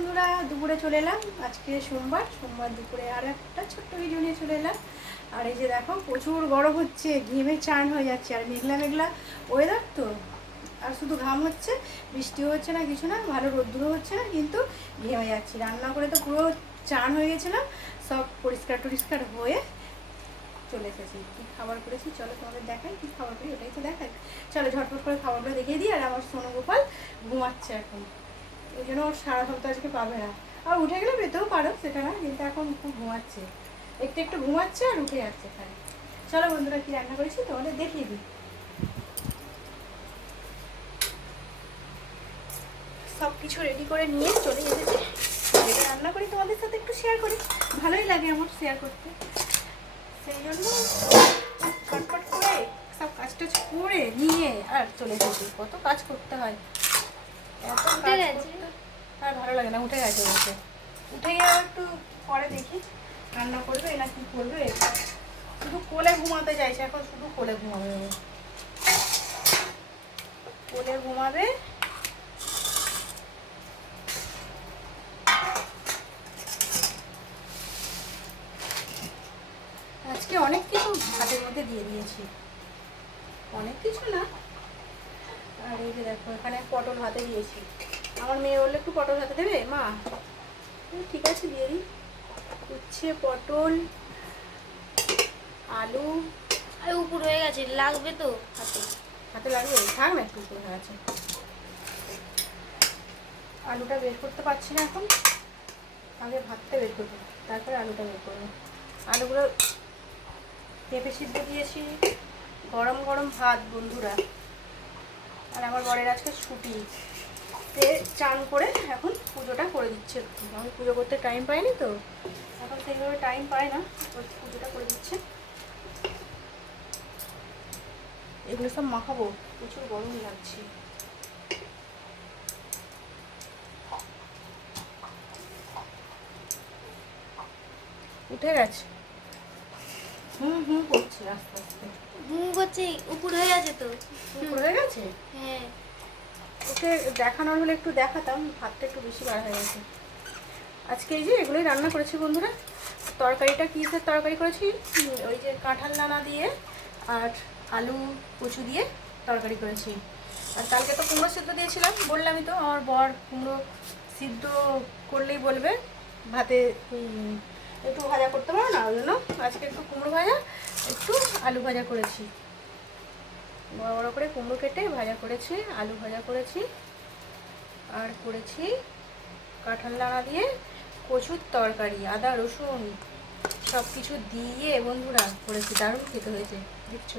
বন্ধুরা, দুপুরে চলে এলাম। আজকে সোমবার দুপুরে আর একটা ছোট্ট ভিডিও নিয়ে চলে এলাম। আর এই যে দেখো, প্রচুর গরম হচ্ছে, ঘেমে চান হয়ে যাচ্ছে। আর মেঘলা মেঘলা ওয়েদার তো, আর শুধু ঘাম হচ্ছে, বৃষ্টিও হচ্ছে না, কিছু না, ভালো রোদ্দুরও হচ্ছে না, কিন্তু ঘেমে যাচ্ছি। রান্না করে তো পুরো চান হয়ে গেছিলাম, সব পরিষ্কার টরিষ্কার হয়ে চলে এসেছি। কী খাবার করেছি চলো তোমাদের দেখাই। কী খাবার করি ওটাই তো দেখাই। চলো ঝটপট করে খাবারগুলো দেখিয়ে দিই। আর আমার সোনু গোপাল ঘুমাচ্ছে এখন, ওই জন্য ওর সারা সপ্তাহ আজকে পাবে না। আর উঠে গেলে পেতেও পারো, সেটা না, কিন্তু এখন খুব ঘুমাচ্ছে, একটু একটু ঘুমাচ্ছে আর উঠে যাচ্ছে খালি। চলো বন্ধুরা, কী রান্না করেছি তোমাদের দেখিয়ে দিই। সব কিছু রেডি করে নিয়ে চলে এসেছি। যেটা রান্না করি তোমাদের সাথে একটু শেয়ার করি, ভালোই লাগে আমার শেয়ার করতে। সেই জন্য ফটফট করে সব কাজ টাজ করে নিয়ে আর চলে এসেছি। কত কাজ করতে হয়, এত কাজ করতে আর ভালো লাগে না। উঠে গেছে, উঠে গিয়ে একটু পরে দেখি রান্না করবে না কি করবে। শুধু কোলে ঘুমাতে চাইছে এখন, শুধু কোলে ঘুমাবে, কোলে ঘুমাবে। আজকে অনেক কিছু ভাতের মধ্যে দিয়ে দিয়েছি, অনেক কিছু না। আর এই যে দেখো, এখানে পটল ভাতে দিয়েছি। আমার মেয়ে বললে একটু পটল ভাতে দেবে মা, ঠিক আছে দিয়ে দিই। উচ্ছে, পটল, আলু। আর উপর হয়ে গেছে, লাগবে তো হাতে, হাতে লাগবে, থাক না, একটু উপর হয়ে আছে। আলুটা বের করতে পারছি না এখন, আগে ভাতটা বের করবো, তারপরে আলুটা বের করবো। আলুগুলো পেঁপে সিদ্ধ দিয়েছি, গরম গরম ভাত বন্ধুরা। আর আমার বরের আজকে ছুটি, তে চান করে এখন পুজোটা করে দিচ্ছে। আমি পুজো করতে টাইম পাইনি তো, এখন সেইভাবে টাইম পায় না, পুজোটা করে দিচ্ছে। এগুলো সব মাখাবো, প্রচুর গরম লাগছে। উঠে গেছে, হুম করছি আস্তে আস্তে। হুম করছে, উপর হয়ে গেছে তো। উপর হয়ে গেছে, হ্যাঁ। ওকে দেখানোর হলে একটু দেখাতাম, ভাতটা একটু বেশি বার হয়ে গেছে। আজকে এই যে এগুলোই রান্না করেছি বন্ধুরা। তরকারিটা কিসের তরকারি করেছি, ওই যে কাঁঠাল দানা দিয়ে আর আলু কচু দিয়ে তরকারি করেছি। আর কালকে তো কুমড়ো সিদ্ধ দিয়েছিলাম, বললামই তো, আমার বর কুমড়ো সিদ্ধ করলেই বলবে ভাতে একটু ভাজা করতে পারো না, ওই জন্য আজকে একটু কুমড়ো ভাজা, একটু আলু ভাজা করেছি। বড় বড় করে কুমড়ো কেটে ভাজা করেছি, আলু ভাজা করেছি, আর করেছি কাঁঠাল দানা দিয়ে কচুর তরকারি, আদা রসুন সব কিছু দিয়ে বন্ধুরা করেছি। দারুণ খেতে হয়েছে, দেখছো।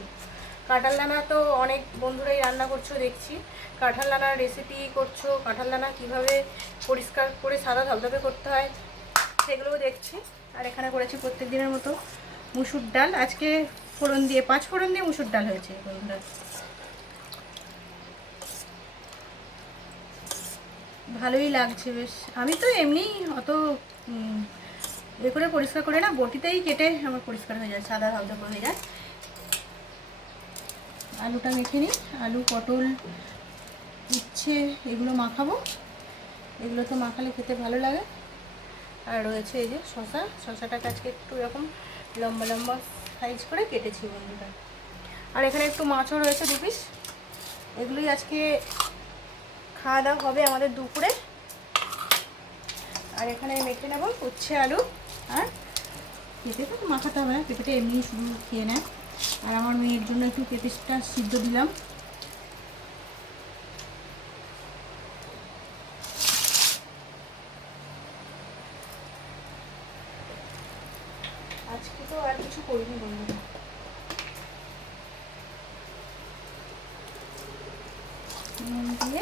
কাঁঠাল দানা তো অনেক বন্ধুরাই রান্না করছো দেখছি, কাঁঠাল দানার রেসিপি করছো, কাঁঠাল দানা কীভাবে পরিষ্কার করে সাদা ধবধবে করতে হয় সেগুলোও দেখছি। আর এখানে করেছি প্রত্যেক দিনের মতো মুসুর ডাল, আজকে ফোড়ন দিয়ে, 5 ফোড়ন দিয়ে মুসুর ডাল হয়েছে বন্ধুরা। ভালোই লাগছে বেশ। আমি তো এমনি অত এ করে পরিষ্কার করে না, বটিতেই কেটে আমার পরিষ্কার হয়ে যায়, সাদা ধবধবে হয়ে যায়। আলুটা মেখে নিই, আলু পটল উচ্ছে এগুলো মাখাবো, এগুলো তো মাখালে খেতে ভালো লাগে। আর রয়েছে এই যে শশাটাকে আজকে একটু এরকম লম্বা লম্বা সাইজ করে কেটেছি বন্ধুরা। আর এখানে একটু মাছও রয়েছে 2 পিস, এগুলোই আজকে খাওয়া দাওয়া হবে আমাদের দুপুরে। আর এখানে মেখে নেব উচ্ছে আলু, আর পেঁপে তো মাখাতে হবে না, পেঁপেটা এমনি শুধু খেয়ে নেয়। আর আমার মেয়ের জন্য একটু পেঁপেটা সিদ্ধ দিলাম। আজকে তো আর কিছু করিনি বন্ধুরা, নুন দিয়ে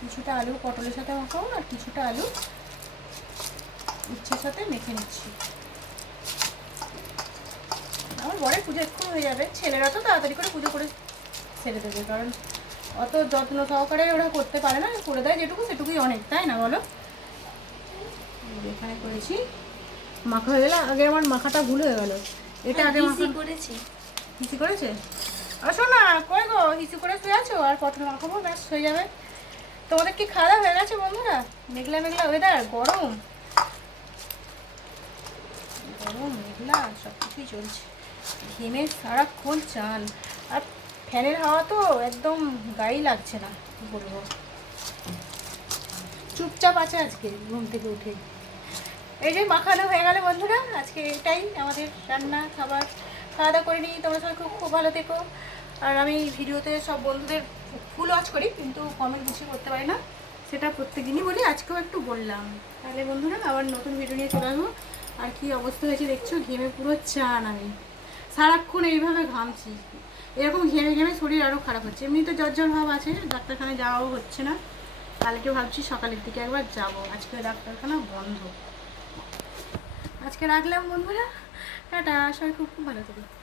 কিছুটা আলু পটলের সাথে মাখাবো, আর কিছুটা আলু উচ্ছের সাথে মেখে নিচ্ছি। আমার বরের পুজো এক্ষুনি হয়ে যাবে, ছেলেরা তো তাড়াতাড়ি করে পুজো করে ছেড়ে দেবে, কারণ অত যত্ন সহকারে ওরা করতে পারে না, করে দেয় যেটুকু সেটুকুই অনেক, তাই না বলো। এখানে করেছি, মাখা হয়ে গেলে, আগে আমার মাখাটা ভুল হয়ে গেল, এটা আগে মাখা করেছি। হিসি করেছে। আসো না, কই গো, হিসি করে শুয়ে আছো, আর প্রথমে মাখাবো, ব্যাস হয়ে যাবে। তোমাদের কি খাওয়া দাওয়া হয়ে গেছে বন্ধুরা? মেঘলা মেঘলা ওয়েদার, গরম গরম মেঘলা সব কিছুই চলছে, ঘেমে সারাক্ষণ চান, আর ফ্যানের হাওয়া তো একদম গায়ে লাগছে না, কি বলবো। চুপচাপ আছে আজকে ঘুম থেকে উঠে। এই যে মাখানো হয়ে গেল বন্ধুরা, আজকে এটাই আমাদের রান্না খাবার। খাওয়া দাওয়া করে নিই, তোমরা সবাই খুব খুব ভালো থেকো। আর আমি ভিডিওতে সব বন্ধুদের ফুল ওয়াচ করি, কিন্তু কমেন্ট কিছু করতে পারি না, সেটা প্রত্যেকদিনই বলি, আজকেও একটু বললাম। তাহলে বন্ধুরা আবার নতুন ভিডিও নিয়ে চলে আসবো। আর কি অবস্থা হয়েছে দেখছো, ঘেমে পুরো চান, আমি সারাক্ষণ এইভাবে ঘামছি, এরকম ঘেমে ঘেমে শরীর আরও খারাপ হচ্ছে। এমনি তো জ্বর জ্বর ভাব আছে, ডাক্তারখানায় যাওয়াও হচ্ছে না। কালকে ভাবছি সকালের দিকে একবার যাব, আজকে ডাক্তারখানা বন্ধ। আজকে রাখলাম বন্ধুরা, টাটা, সবাই খুব খুব ভালো থাকবে।